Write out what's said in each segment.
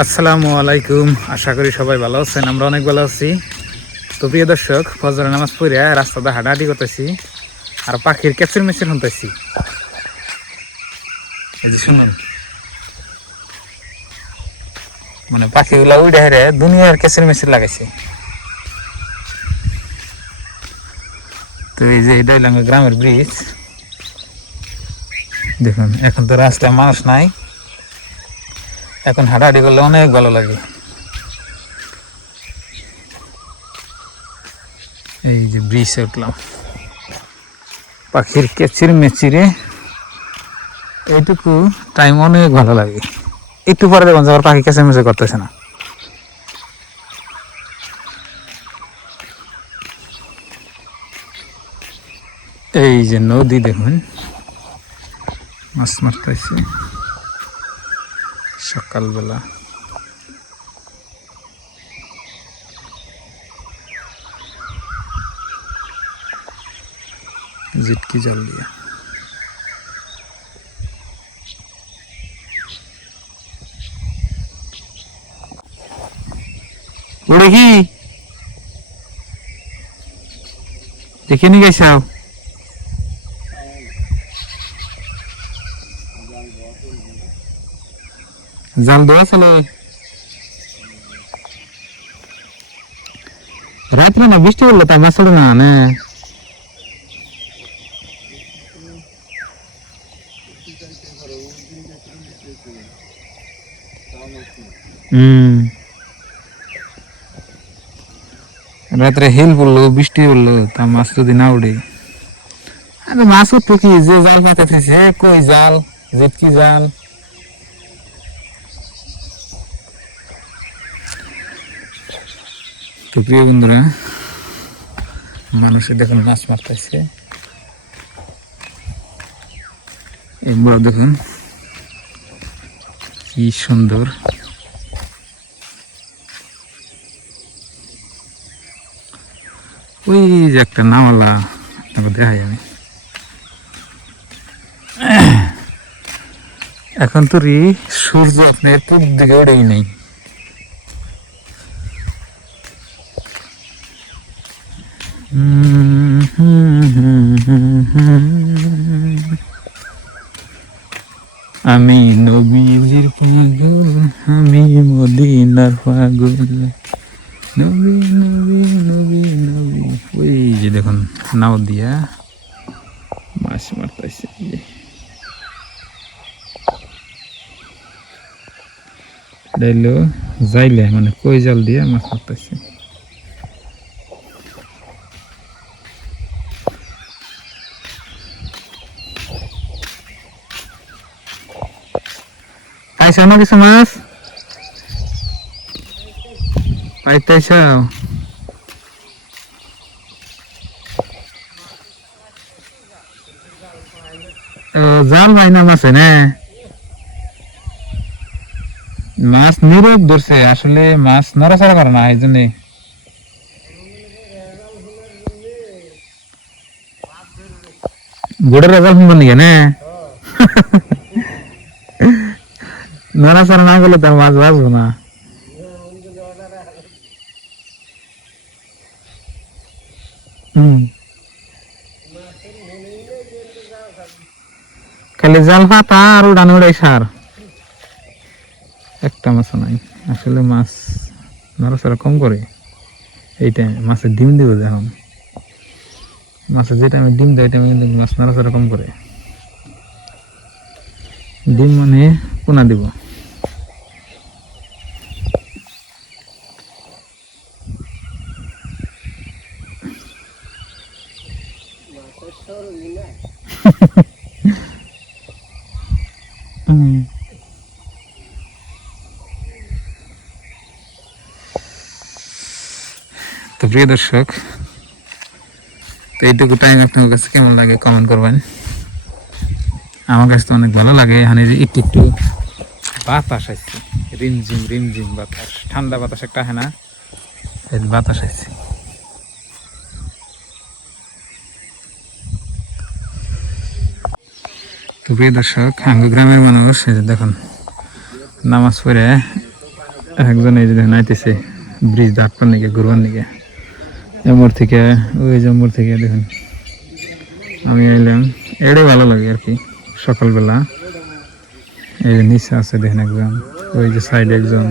আসসালামু আলাইকুম। আশা করি সবাই ভালো আছেন, আমরা অনেক ভালো আছি। তো প্রিয় দর্শক, ফজরের নামাজ পড়ে রাস্তাতে হাঁটাহাঁটি করতেছি আর পাখির ক্যাচির মেচির শুনতেছি। শুনুন, মানে পাখিগুলা উড়ে হেরে দুনিয়ার ক্যাচির মেচির লাগাইছে। তো এই যে এটা হইল গ্রামের ব্রিজ। দেখুন, এখন তো রাস্তায় মানুষ নাই, এখন হাঁটাহাঁটি করলে অনেক ভালো লাগে। এই যে ব্রিজে উঠলাম, পাখির ক্যাচির মেচিরে এইটুকু টাইম অনেক ভালো লাগে। একটু পরে দেখুন আবার পাখি ক্যাচির মেচির করতেছে না। এই যে নদী দেখুন, মাছ মারতেছে সকালবেলা। জিটকি জল দিয়ে উড়ে কি দেখে নি গেছাও? জাল দেওয়া ছিল রাত্রে, না বৃষ্টি পড়লো তাই মাছ না না। রাত্রে হিল পড়লো, বৃষ্টি পড়লো, তা মাছ যদি না উঠে। আরে মাছ উঠবো কি, যে জাল পাতে থাকছে, কই জাল, জেটকি জাল। তো প্রিয় বন্ধুরা, মানুষে দেখুন মাছ মারতেছে। এগুলো দেখুন কি সুন্দর। ওই যে একটা নামালা দেখাই আমি। এখন তো সূর্য আপনার পূর্ব দিকে ওঠেই নেই। আমি নবীজির পাগল, আমি মদিনার পাগল, নবী নবী নবী নবী। ওই যে দেখুন নাও দিয়া মাছ মারতেছে। ডাইলো যাইলে মানে কই জাল দিয়া মাছ মারতেছে। পাইছো না কিছু মাছ? পাইতেছ? জাল ভাই না মাছে না, মাছ নীরব ধরছে, আসলে মাছ নড়াচড়া করে না, এই জন্য। গোড়ের জাল শুনবেন নাকি না? নড়াচড়া না করলে তো মাছ বাঁচবো না। খালি জাল পাতা আর উড়ান উড়াই সার, একটা মাছ নাই। আসলে মাছ নড়াচড়া কম করে এই টাইমে। মাছের ডিম দিব যখন, মাছের যে টাইমে ডিম দেয় ওই টাইমে কিন্তু মাছ নড়াচড়া কম করে। ডিম মানে পোনা দিব। তো প্রিয় দর্শক, তো এইটুকু টাইম আপনার কাছে কেমন লাগে কমেন্ট করবেন। আমার কাছে তো অনেক ভালো লাগে। এখানে যে একটু একটু বাতাস আসছে, রিমঝিম রিমঝিম বাতাস, ঠান্ডা বাতাস একটা হয় না, এই বাতাস আসছে। তো প্রিয় দর্শক, গ্রামের মানুষ এই যে দেখুন নামাজ পড়ে একজন এই যে দেখেন আইতেছে ব্রিজ দাঁড়ানোর নিকে ঘুরবার নিকে এমর থেকে ওই যে এমর থেকে দেখুন আমি এলাম এটাই ভালো লাগে আর কি সকালবেলা এই যে নিচে আছে দেখেন একজন ওই যে সাইডে একজন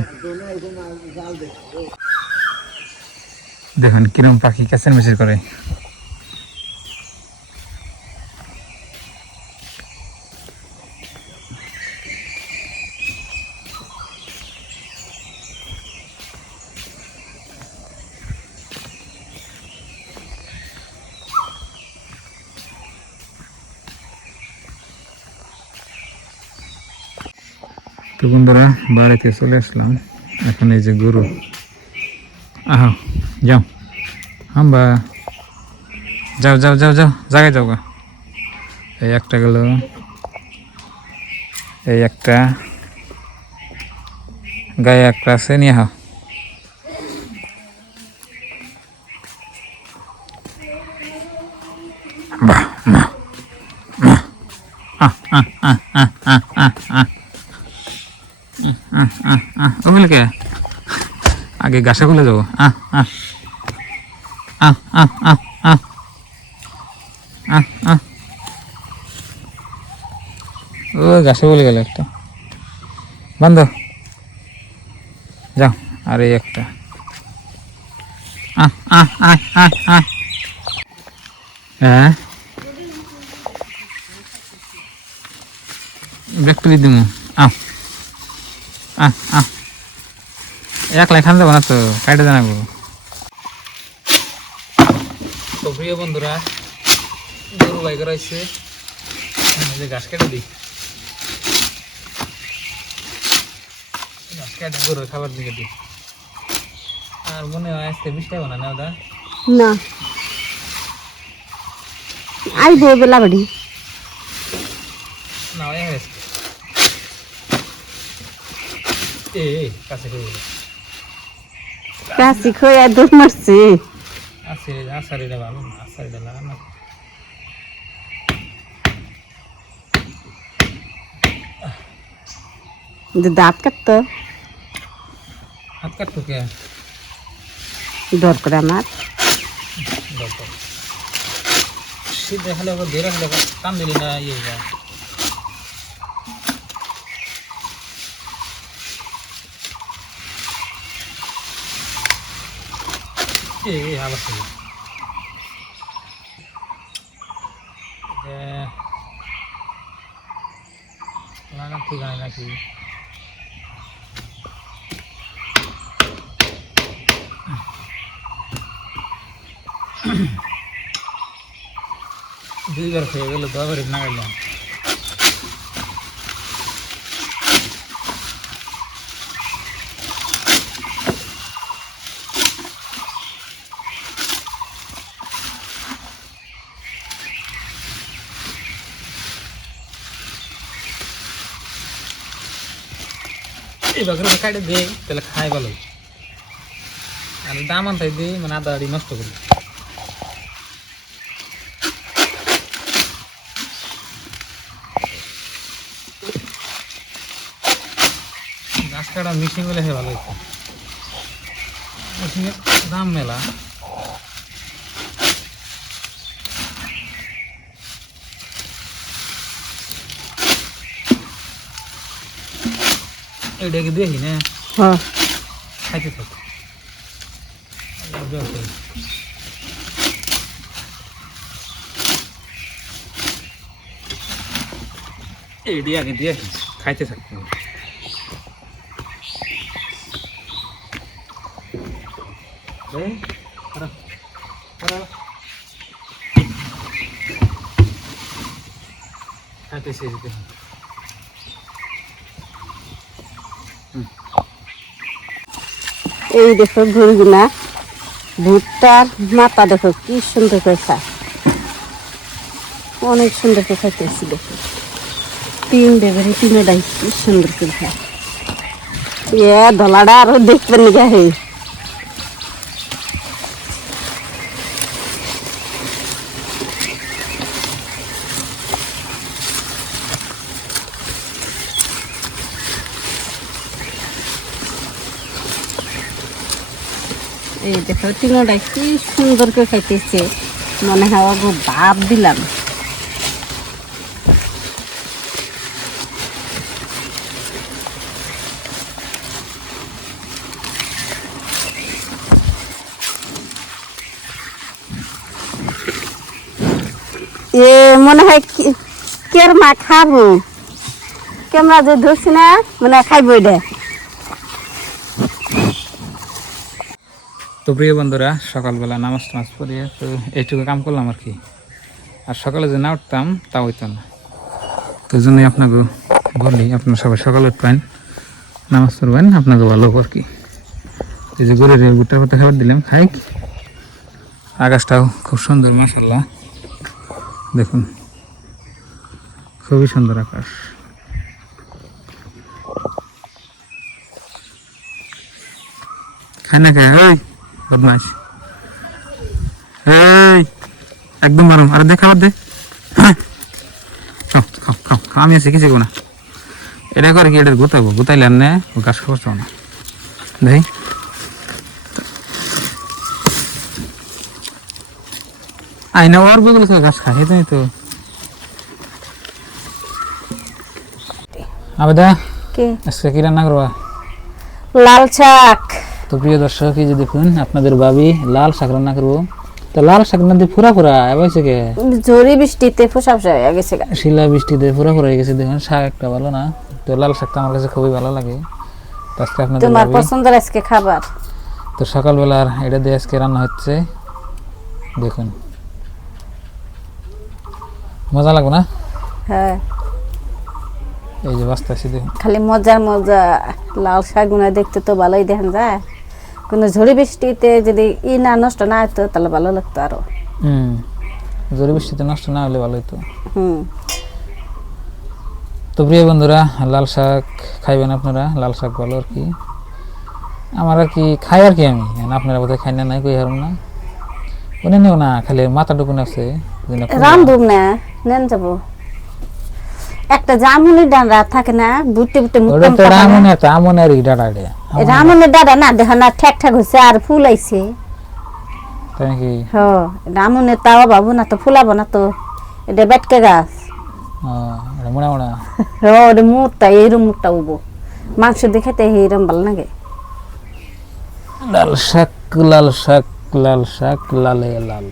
দেখুন কিরম পাখি ক্যাচের মেচের করে তো বন্ধুরা বাড়িতে চলে আসলাম এখন এই যে গরু আহ যাও হাম্বা যাও যাও যাও যাও জায়গায় যাও গা এই একটা গেল এই একটা গায়ে একটা আছে নিয়ে হা বাহ মা মা ওগুলো কে আগে গাছে খুলে যাবো ও গাছে বলে গেল একটা বন্ধ যাও আর এই একটা হ্যাঁ ব্রেক তুলি দিব একলা খান যাবো না তো কাইটে জানাবো তো প্রিয় বন্ধুরা গরু বাই করাইছে যে ঘাস কেটে দিই ঘাস কেটে গরুর খাবার দিকে দিই আর মনে হয় আজকে বৃষ্টি হবে না ওদা না আইবো বেলা বাড়ি না ওই হয়েছে কাছে কাশি খোয়া দৌড় মারছে আছে আসারিটা ভালো না আসারিটা লাগানো দাঁত কাটতো হাত কাটতো কে ডর করে আমার শীত দেখালে ওকে ধরে রাখলে টান দিলি না ইয়ে যায় ভালো ছিল ঠিক আছে নাকি দুইবার খেয়ে গেল দুবার না গেলাম এই বাগরটা কাটে দে তাহলে খাই ভালো আর দাম আনতে দিই মানে আদা আড়ি নষ্ট করি গাছ কাটা মিশিং হলে ভালো হতো মেশিনের দাম মেলা এটাকে দেখি না হ্যাঁ খাইতে থাকো এটি আগে দিয়ে খাইতে থাকতে হবে খাইতেছে এই দেখো গরুগুনা ভুট্টার মাথা দেখো কি সুন্দর করে খায় অনেক সুন্দর করে খাইতেছি দেখো তিন বেবারে তিনে ডাই কি সুন্দর করে খায় ধলাটা আরো দেখবেন নিগা হে এই দেখো টিনোটা কি সুন্দর করে খাইতেছে, মনে হয় ওগো ভাব দিলাম। এ মনে হয় কের মা খাবো, ক্যামেরা যে ধরছি না মনে হয় খাইবো এটা। তো প্রিয় বন্ধুরা, সকালবেলা নামাজ টামাজ পড়িয়ে তো এইটুকু কাম করলাম আর কি। আর সকালে যে না উঠতাম তা হইতো না, তো এই জন্যই আপনাকে বলি আপনারা সবাই সকালে উঠবেন, নামাজ পড়বেন, আপনাকে ভালো আর কি। এই যে গরুর গুটার পাতা খাবার দিলাম খাই। আকাশটাও খুব সুন্দর মাশাআল্লাহ, দেখুন খুবই সুন্দর আকাশ। খাই না খাই ওই বদমাস, এই একদম গরম। আরে দে খাবার দে, খাও খাও খাও খাও, আমি আছি কিছু না। এটা করে কি এটা গোতাবো, গোতাইলে আর নে ও গাছ খাবার চাও না। দেখ আইনা ওর বগুলো গাছ খায় তুমি তো। আবেদা কে আজকে কি রান্না করবা? লাল শাক। তো প্রিয় দর্শক, এই যে দেখুন আপনাদের ভাবি লাল শাক রান্না করবো। তো লাল শাক না দিয়ে ফুরা ফুরা এবাইছে কে, ঝড়ি বৃষ্টিতে ফোসা ফোসা হয়ে গেছে। শিলা বৃষ্টিতে ফুরা ফুরা হয়ে গেছে। দেখুন শাক একটা ভালো না, তো লাল শাকটা আমার কাছে খুবই ভালো লাগে। তো আজকে আপনাদের তোমার ভাবি পছন্দের আজকে খাবার। তো সকালবেলার এটা দিয়ে আজকে রান্না হচ্ছে, দেখুন মজা লাগবে না? হ্যাঁ এই যে বাস্তা আছে দেখুন, খালি মজার মজা। লাল শাক গুনা দেখতে তো ভালোই দেখেন যায়, কোনো ঝড়ি বৃষ্টিতে যদি না নষ্ট না হতো তাহলে ভালো লাগতো আরো। জোরে বৃষ্টিতে নষ্ট না হলে ভালো হতো। হুম। তো প্রিয় বন্ধুরা, লাল শাক খাইবেন আপনারা, লাল শাক ভালো আর কি। আমার আর কি খাই আর কি, আমি আপনারা বোধহয় খাই না, নাই কই হারুন না উনি নিও না, খালি মাথাটুকুন আছে। রান্ধুম না, নেন যাবো। একটা জামুনের ডাঁড়া থাকে না, বুটে বুটে রামনের ডাঁড়া না, দেখো না ঠেক ঠেক হয়েছে আর ফুল আইছে। তাই নাকি? হ্যাঁ রামনের তাও বাবু না, তো ফুলাবো না তো, এটা বেটকে গাছ। মোড়া মোড়া হ্যাঁ ওটা মুখটা এইরম মুখটা উবো, মাংস দেখাতে এইরম ভালো লাগে। লাল শাক লাল শাক লাল শাক লালে লাল।